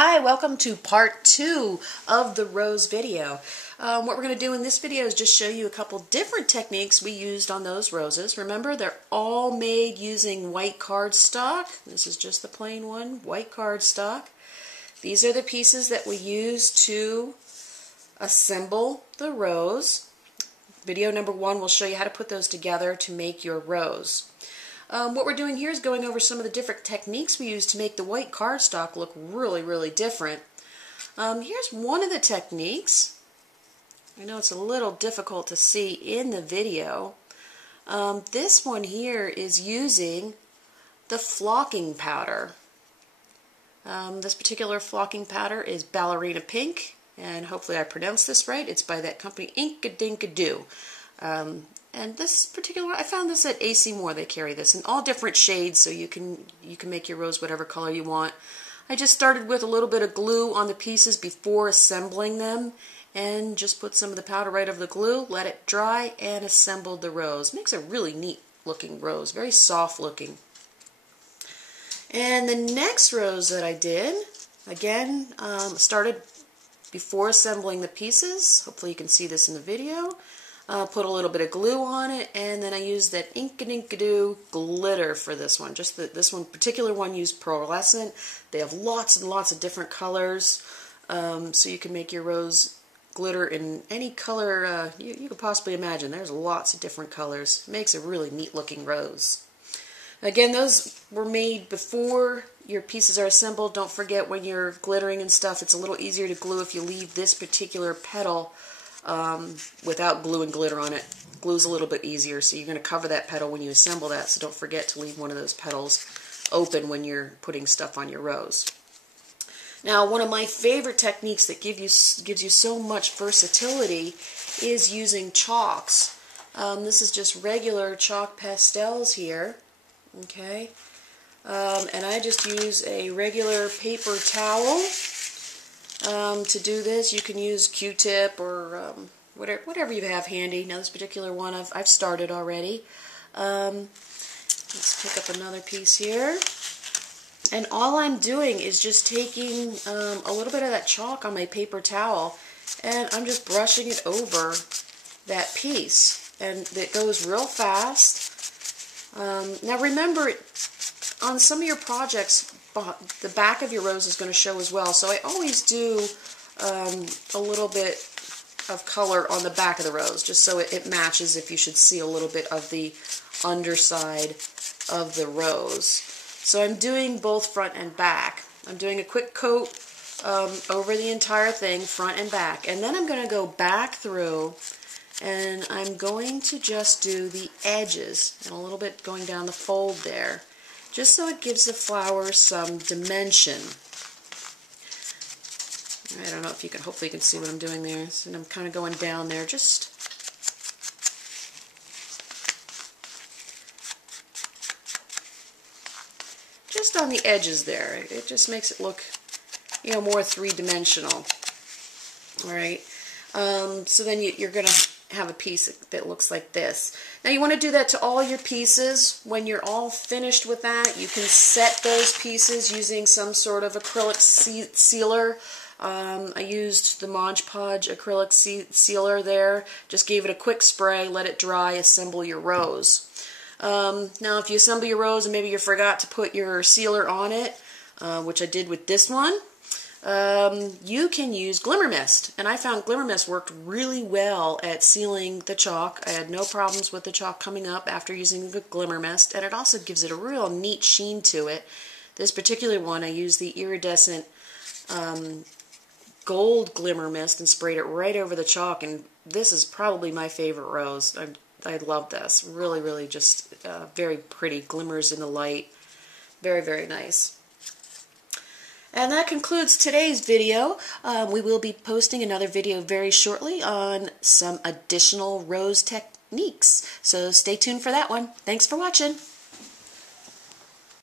Hi, welcome to part 2 of the rose video. What we're going to do in this video is just show you a couple different techniques we used on those roses. Remember, they're all made using white cardstock. This is just the plain one, white cardstock. These are the pieces that we use to assemble the rose. Video number 1 will show you how to put those together to make your rose. What we're doing here is going over some of the different techniques we use to make the white cardstock look really different. Here's one of the techniques. I know it's a little difficult to see in the video. This one here is using the flocking powder. This particular flocking powder is Ballerina Pink, and hopefully I pronounced this right. It's by that company Inkadinkadoo. And this particular, I found this at AC Moore. They carry this in all different shades, so you can make your rose whatever color you want. I just started with a little bit of glue on the pieces before assembling them, and just put some of the powder right over the glue, let it dry, and assembled the rose. Makes a really neat looking rose, very soft looking. And the next rose that I did, again, started before assembling the pieces. Hopefully you can see this in the video. Put a little bit of glue on it, and then I used that Inkadinkadoo glitter for this one. Just this one particular one used pearlescent. They have lots and lots of different colors, so you can make your rose glitter in any color you could possibly imagine. There's lots of different colors. Makes a really neat looking rose. Again, those were made before your pieces are assembled. Don't forget, when you're glittering and stuff, it's a little easier to glue if you leave this particular petal without glue and glitter on it. Glue's a little bit easier, so you're going to cover that petal when you assemble that, so don't forget to leave one of those petals open when you're putting stuff on your rose. Now, one of my favorite techniques that gives you so much versatility is using chalks. This is just regular chalk pastels here, okay? And I just use a regular paper towel. To do this. You can use Q-tip or whatever you have handy. Now this particular one I've started already. Let's pick up another piece here. And all I'm doing is just taking a little bit of that chalk on my paper towel, and I'm just brushing it over that piece. And it goes real fast. Now remember, on some of your projects, the back of your rose is going to show as well, so I always do a little bit of color on the back of the rose, just so it matches. If you should see a little bit of the underside of the rose. So I'm doing both front and back. I'm doing a quick coat over the entire thing, front and back, and then I'm going to go back through and I'm going to just do the edges and a little bit going down the fold there, just so it gives the flower some dimension. I don't know if you can, hopefully you can see what I'm doing there. So I'm kind of going down there, just on the edges there. It just makes it look, you know, more three-dimensional. All right. So then you're going to have a piece that looks like this. Now you want to do that to all your pieces. When you're all finished with that, you can set those pieces using some sort of acrylic sealer. I used the Mod Podge acrylic sealer there. Just gave it a quick spray, let it dry, assemble your rose. Now if you assemble your rose and maybe you forgot to put your sealer on it, which I did with this one, you can use Glimmer Mist, and I found Glimmer Mist worked really well at sealing the chalk. I had no problems with the chalk coming up after using the Glimmer Mist, and it also gives it a real neat sheen to it. This particular one, I used the iridescent gold Glimmer Mist and sprayed it right over the chalk, and this is probably my favorite rose. I love this. Really just very pretty. Glimmers in the light. Very nice. And that concludes today's video. We will be posting another video very shortly on some additional rose techniques. So stay tuned for that one. Thanks for watching.